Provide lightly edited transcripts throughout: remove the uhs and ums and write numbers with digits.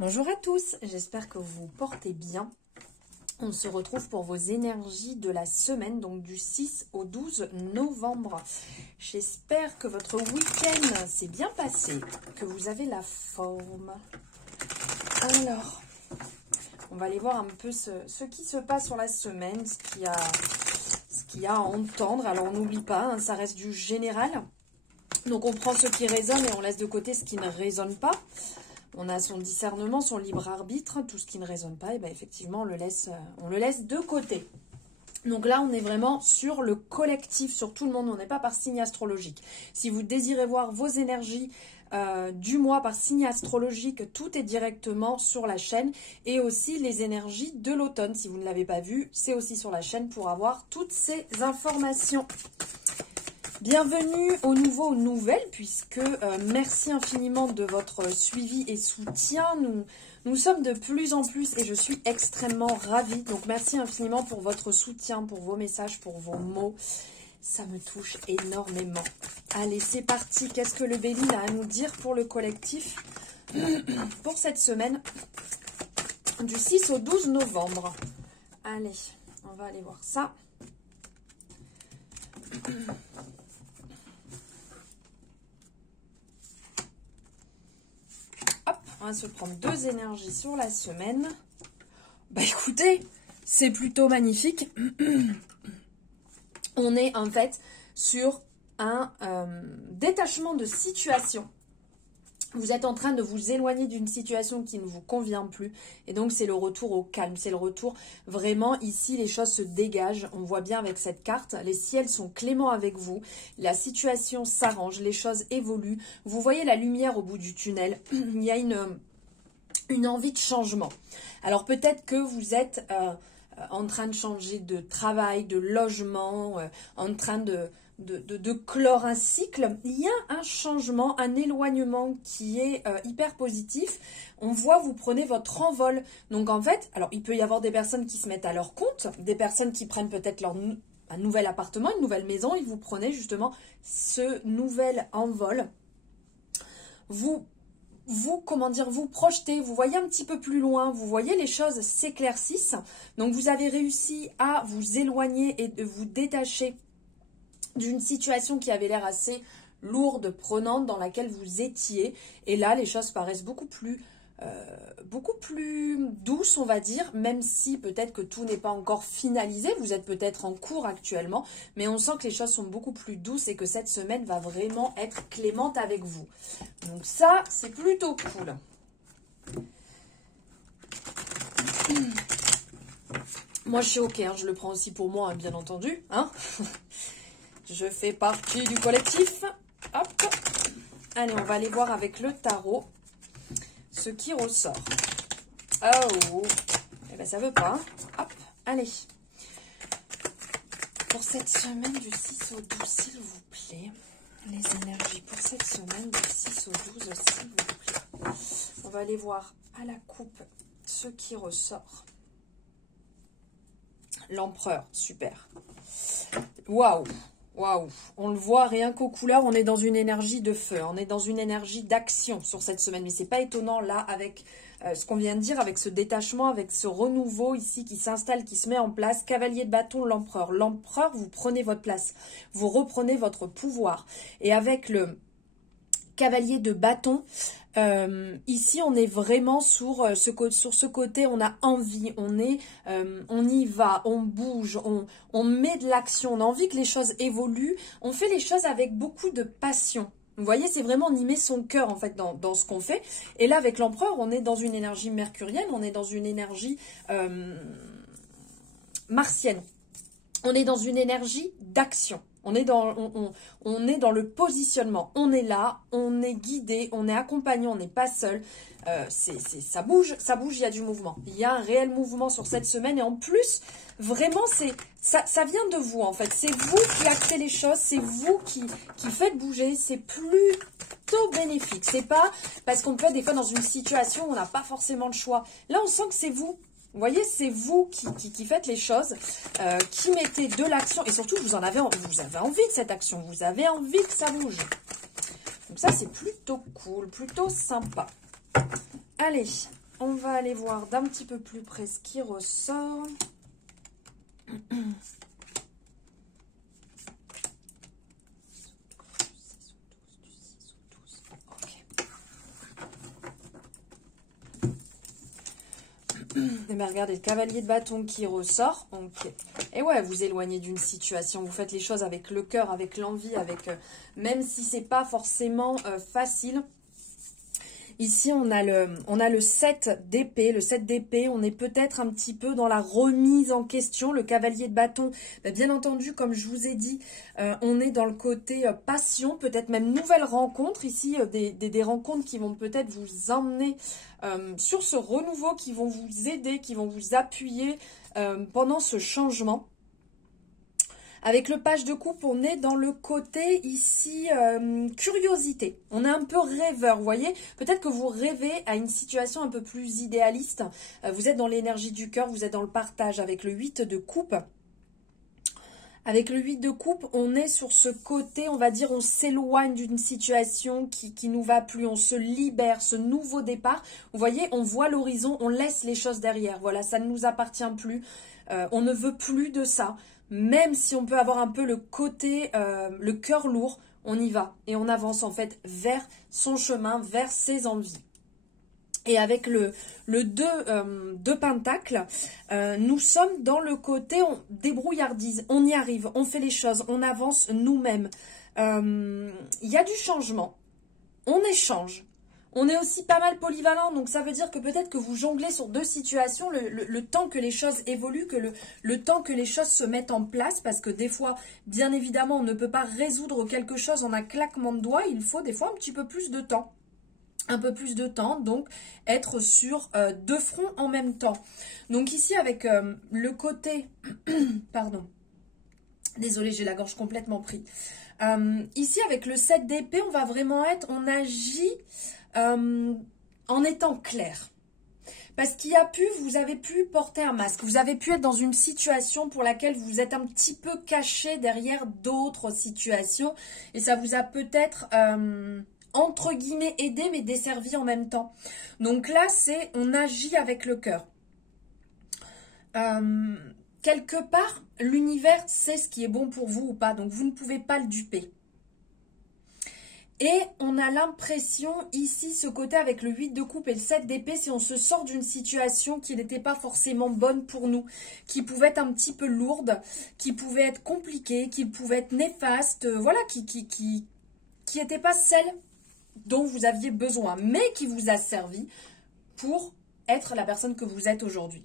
Bonjour à tous, j'espère que vous vous portez bien. On se retrouve pour vos énergies de la semaine, donc du 6 au 12 novembre. J'espère que votre week-end s'est bien passé, que vous avez la forme. Alors, on va aller voir un peu ce qui se passe sur la semaine, ce qu'il y a à entendre. Alors, on n'oublie pas, hein, ça reste du général. Donc, on prend ce qui résonne et on laisse de côté ce qui ne résonne pas. On a son discernement, son libre arbitre, tout ce qui ne résonne pas, et bien effectivement, on le laisse de côté. Donc là, on est vraiment sur le collectif, sur tout le monde, on n'est pas par signe astrologique. Si vous désirez voir vos énergies du mois par signe astrologique, tout est directement sur la chaîne. Et aussi les énergies de l'automne, si vous ne l'avez pas vu, c'est aussi sur la chaîne pour avoir toutes ces informations. Bienvenue aux nouveaux, aux nouvelles, puisque merci infiniment de votre suivi et soutien. Nous sommes de plus en plus et je suis extrêmement ravie. Donc merci infiniment pour votre soutien, pour vos messages, pour vos mots. Ça me touche énormément. Allez, c'est parti. Qu'est-ce que le Béline a à nous dire pour le collectif pour cette semaine du 6 au 12 novembre? Allez, on va aller voir ça. On va se prendre deux énergies sur la semaine. Bah écoutez, c'est plutôt magnifique. On est en fait sur un détachement de situation. Vous êtes en train de vous éloigner d'une situation qui ne vous convient plus. Et donc, c'est le retour au calme. C'est le retour vraiment ici, les choses se dégagent. On voit bien avec cette carte, les ciels sont cléments avec vous. La situation s'arrange, les choses évoluent. Vous voyez la lumière au bout du tunnel. Il y a une envie de changement. Alors, peut-être que vous êtes en train de changer de travail, de logement, en train de clore un cycle. Il y a un changement, un éloignement qui est hyper positif. On voit, vous prenez votre envol. Donc en fait, alors il peut y avoir des personnes qui se mettent à leur compte, des personnes qui prennent peut-être un nouvel appartement, une nouvelle maison, et vous prenez justement ce nouvel envol. Vous projetez, vous voyez un petit peu plus loin, vous voyez les choses s'éclaircissent. Donc vous avez réussi à vous éloigner et de vous détacher d'une situation qui avait l'air assez lourde, prenante, dans laquelle vous étiez. Et là, les choses paraissent beaucoup plus douces, on va dire, même si peut-être que tout n'est pas encore finalisé. Vous êtes peut-être en cours actuellement, mais on sent que les choses sont beaucoup plus douces et que cette semaine va vraiment être clémente avec vous. Donc ça, c'est plutôt cool. Moi, je suis ok, hein, je le prends aussi pour moi, hein, bien entendu. Hein. Je fais partie du collectif. Hop. Allez, on va aller voir avec le tarot ce qui ressort. Oh, eh ben, ça veut pas. Hein. Hop, allez. Pour cette semaine du 6 au 12, s'il vous plaît. Les énergies pour cette semaine du 6 au 12, s'il vous plaît. On va aller voir à la coupe ce qui ressort. L'empereur, super. Waouh! Waouh, on le voit rien qu'aux couleurs, on est dans une énergie de feu, on est dans une énergie d'action sur cette semaine. Mais c'est pas étonnant là avec ce qu'on vient de dire, avec ce détachement, avec ce renouveau ici qui s'installe, qui se met en place. Cavalier de bâton, l'empereur. L'empereur, vous prenez votre place, vous reprenez votre pouvoir. Et avec le cavalier de bâton, ici on est vraiment sur ce côté, on a envie, on y va, on bouge, on met de l'action, on a envie que les choses évoluent, on fait les choses avec beaucoup de passion. Vous voyez, c'est vraiment, on y met son cœur en fait dans ce qu'on fait. Et là avec l'empereur, on est dans une énergie mercurienne, on est dans une énergie martienne, on est dans une énergie d'action. On est dans le positionnement. On est là, on est guidé, on est accompagné, on n'est pas seul. Ça bouge, il y a du mouvement. Il y a un réel mouvement sur cette semaine. Et en plus, vraiment, ça vient de vous en fait. C'est vous qui actez les choses, c'est vous qui faites bouger. C'est plutôt bénéfique. C'est pas parce qu'on peut être des fois dans une situation où on n'a pas forcément le choix. Là, on sent que c'est vous. Vous voyez, c'est vous qui faites les choses, qui mettez de l'action. Et surtout, vous avez envie de cette action. Vous avez envie que ça bouge. Donc ça, c'est plutôt cool, plutôt sympa. Allez, On va aller voir d'un petit peu plus près ce qui ressort. Et bien regardez, le cavalier de bâton qui ressort. Ok. Et ouais, vous éloignez d'une situation. Vous faites les choses avec le cœur, avec l'envie, avec même si c'est pas forcément facile. Ici, on a le 7 d'épée. Le 7 d'épée, on est peut-être un petit peu dans la remise en question. Le cavalier de bâton, bien entendu, comme je vous ai dit, on est dans le côté passion, peut-être même nouvelle rencontre. Ici, des rencontres qui vont peut-être vous emmener sur ce renouveau, qui vont vous aider, qui vont vous appuyer pendant ce changement. Avec le page de coupe, on est dans le côté ici curiosité. On est un peu rêveur, vous voyez. Peut-être que vous rêvez à une situation un peu plus idéaliste. Vous êtes dans l'énergie du cœur, vous êtes dans le partage avec le 8 de coupe. Avec le 8 de coupe, on est sur ce côté, on va dire, on s'éloigne d'une situation qui nous va plus. On se libère, ce nouveau départ. Vous voyez, on voit l'horizon, on laisse les choses derrière. Voilà, ça ne nous appartient plus. On ne veut plus de ça. Même si on peut avoir un peu le côté, le cœur lourd, on y va. Et on avance en fait vers son chemin, vers ses envies. Et avec le 2 de Pentacle, nous sommes dans le côté débrouillardise. On y arrive, on fait les choses, on avance nous-mêmes. Il y a du changement, on échange. On est aussi pas mal polyvalent, donc ça veut dire que peut-être que vous jonglez sur deux situations, le temps que les choses évoluent, que le temps que les choses se mettent en place, parce que des fois, bien évidemment, on ne peut pas résoudre quelque chose en un claquement de doigts, il faut des fois un petit peu plus de temps. Un peu plus de temps, donc être sur deux fronts en même temps. Donc ici, avec le côté... Pardon. Désolée, j'ai la gorge complètement prise. Ici, avec le 7 d'épée, on va vraiment on agit en étant clair. Parce vous avez pu porter un masque, vous avez pu être dans une situation pour laquelle vous êtes un petit peu caché derrière d'autres situations. Et ça vous a peut-être, entre guillemets, aidé, mais desservi en même temps. Donc là, on agit avec le cœur. Quelque part, l'univers sait ce qui est bon pour vous ou pas, donc vous ne pouvez pas le duper. Et on a l'impression ici, ce côté avec le 8 de coupe et le 7 d'épée, si on se sort d'une situation qui n'était pas forcément bonne pour nous, qui pouvait être un petit peu lourde, qui pouvait être compliquée, qui pouvait être néfaste, voilà, qui n'était pas celle dont vous aviez besoin, mais qui vous a servi pour être la personne que vous êtes aujourd'hui.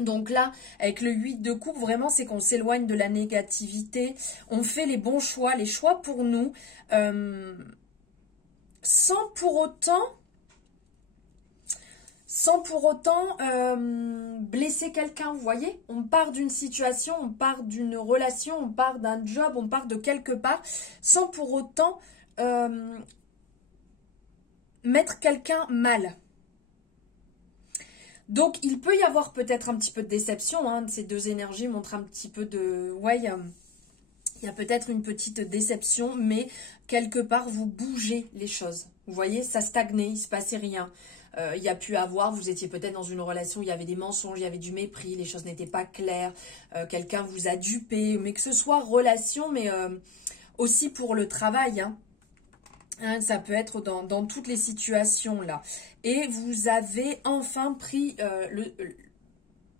Donc là, avec le 8 de coupe, vraiment, c'est qu'on s'éloigne de la négativité. On fait les bons choix, les choix pour nous, sans pour autant blesser quelqu'un, vous voyez. On part d'une situation, on part d'une relation, on part d'un job, on part de quelque part, sans pour autant mettre quelqu'un mal. Donc, il peut y avoir peut-être un petit peu de déception. Hein, ces deux énergies montrent un petit peu de... Ouais, il y a peut-être une petite déception, mais quelque part, vous bougez les choses. Vous voyez, ça stagnait, il ne se passait rien. Il y a pu avoir, vous étiez peut-être dans une relation où il y avait des mensonges, il y avait du mépris, les choses n'étaient pas claires. Quelqu'un vous a dupé, mais que ce soit relation, mais aussi pour le travail, hein. Ça peut être dans toutes les situations là. Et vous avez enfin pris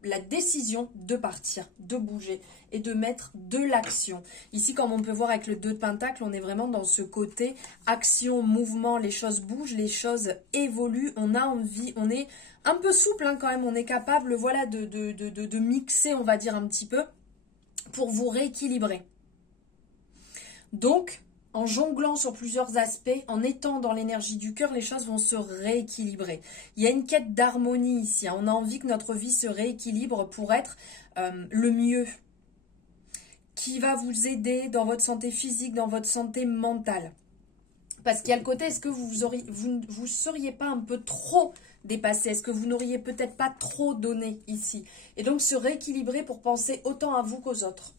la décision de partir, de bouger et de mettre de l'action. Ici, comme on peut voir avec le 2 de Pentacle, on est vraiment dans ce côté action, mouvement, les choses bougent, les choses évoluent, on a envie, on est un peu souple hein, quand même, on est capable voilà, de mixer, on va dire un petit peu, pour vous rééquilibrer. Donc, en jonglant sur plusieurs aspects, en étant dans l'énergie du cœur, les choses vont se rééquilibrer. Il y a une quête d'harmonie ici. Hein. On a envie que notre vie se rééquilibre pour être le mieux. Qui va vous aider dans votre santé physique, dans votre santé mentale. Parce qu'il y a le côté, est-ce que vous seriez pas un peu trop dépassé? Est-ce que vous n'auriez peut-être pas trop donné ici? Et donc se rééquilibrer pour penser autant à vous qu'aux autres.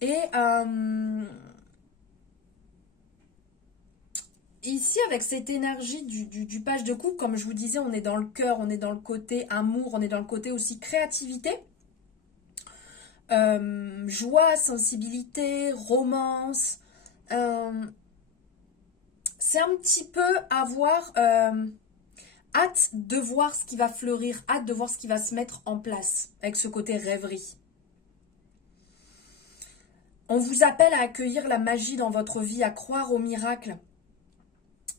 Et... ici, avec cette énergie du page de coupe, comme je vous disais, on est dans le cœur, on est dans le côté amour, on est dans le côté aussi créativité. Joie, sensibilité, romance. C'est un petit peu avoir hâte de voir ce qui va fleurir, hâte de voir ce qui va se mettre en place avec ce côté rêverie. On vous appelle à accueillir la magie dans votre vie, à croire aux miracles.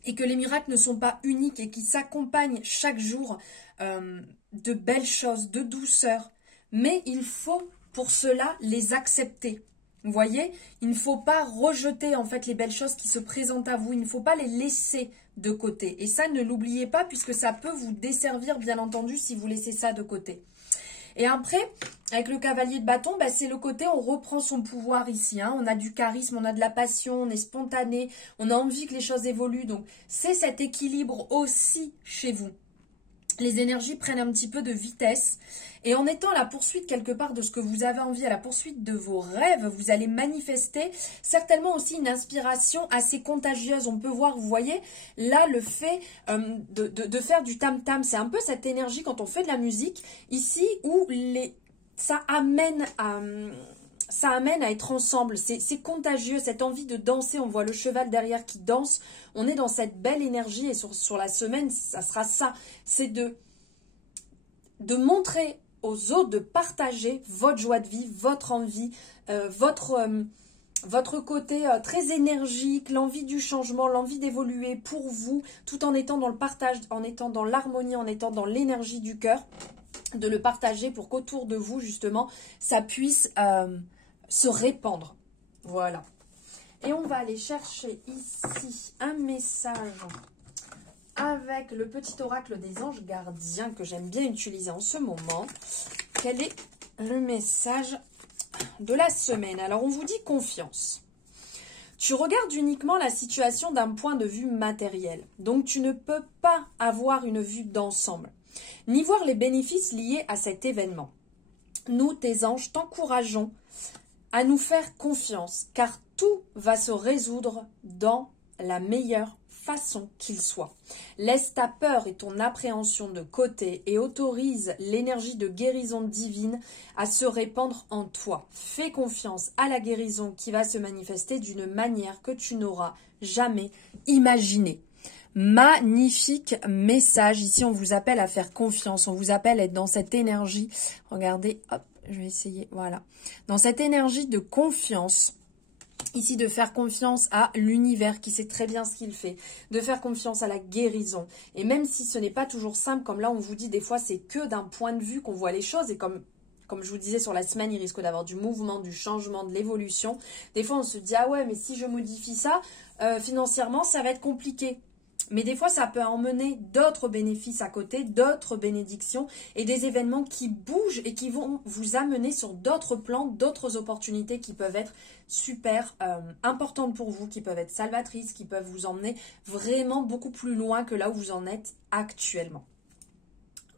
Et que les miracles ne sont pas uniques et qui s'accompagnent chaque jour de belles choses, de douceur. Mais il faut pour cela les accepter. Vous voyez, il ne faut pas rejeter en fait les belles choses qui se présentent à vous. Il ne faut pas les laisser de côté. Et ça, ne l'oubliez pas puisque ça peut vous desservir bien entendu si vous laissez ça de côté. Et après, avec le cavalier de bâton, bah, c'est le côté on reprend son pouvoir ici. Hein. On a du charisme, on a de la passion, on est spontané, on a envie que les choses évoluent. Donc, c'est cet équilibre aussi chez vous. Les énergies prennent un petit peu de vitesse. Et en étant à la poursuite quelque part de ce que vous avez envie, à la poursuite de vos rêves, vous allez manifester certainement aussi une inspiration assez contagieuse. On peut voir, vous voyez, là le fait de faire du tam-tam, c'est un peu cette énergie quand on fait de la musique, ici où ça amène à être ensemble, c'est contagieux, cette envie de danser, on voit le cheval derrière qui danse, on est dans cette belle énergie et sur la semaine, ça sera ça, c'est de montrer aux autres, de partager votre joie de vie, votre envie, votre côté très énergique, l'envie du changement, l'envie d'évoluer pour vous, tout en étant dans le partage, en étant dans l'harmonie, en étant dans l'énergie du cœur, de le partager pour qu'autour de vous, justement, ça puisse se répandre. Voilà. Et on va aller chercher ici un message avec le petit oracle des anges gardiens que j'aime bien utiliser en ce moment. Quel est le message de la semaine? Alors, on vous dit confiance. Tu regardes uniquement la situation d'un point de vue matériel. Donc, tu ne peux pas avoir une vue d'ensemble, ni voir les bénéfices liés à cet événement. Nous, tes anges, t'encourageons à nous faire confiance, car tout va se résoudre dans la meilleure façon qu'il soit. Laisse ta peur et ton appréhension de côté et autorise l'énergie de guérison divine à se répandre en toi. Fais confiance à la guérison qui va se manifester d'une manière que tu n'auras jamais imaginée. Magnifique message. Ici, on vous appelle à faire confiance. On vous appelle à être dans cette énergie. Regardez, hop, je vais essayer. Voilà. Dans cette énergie de confiance. Ici, de faire confiance à l'univers qui sait très bien ce qu'il fait, de faire confiance à la guérison. Et même si ce n'est pas toujours simple, comme là on vous dit des fois c'est que d'un point de vue qu'on voit les choses et comme je vous disais sur la semaine, il risque d'avoir du mouvement, du changement, de l'évolution. Des fois on se dit ah ouais mais si je modifie ça, financièrement ça va être compliqué. Mais des fois, ça peut emmener d'autres bénéfices à côté, d'autres bénédictions et des événements qui bougent et qui vont vous amener sur d'autres plans, d'autres opportunités qui peuvent être super importantes pour vous, qui peuvent être salvatrices, qui peuvent vous emmener vraiment beaucoup plus loin que là où vous en êtes actuellement.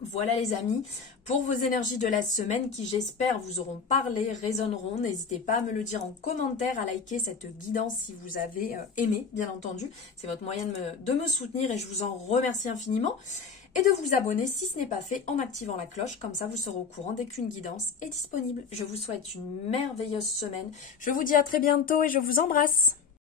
Voilà les amis, pour vos énergies de la semaine qui j'espère vous auront parlé, résonneront. N'hésitez pas à me le dire en commentaire, à liker cette guidance si vous avez aimé, bien entendu. C'est votre moyen de me soutenir et je vous en remercie infiniment. Et de vous abonner si ce n'est pas fait en activant la cloche, comme ça vous serez au courant dès qu'une guidance est disponible. Je vous souhaite une merveilleuse semaine. Je vous dis à très bientôt et je vous embrasse.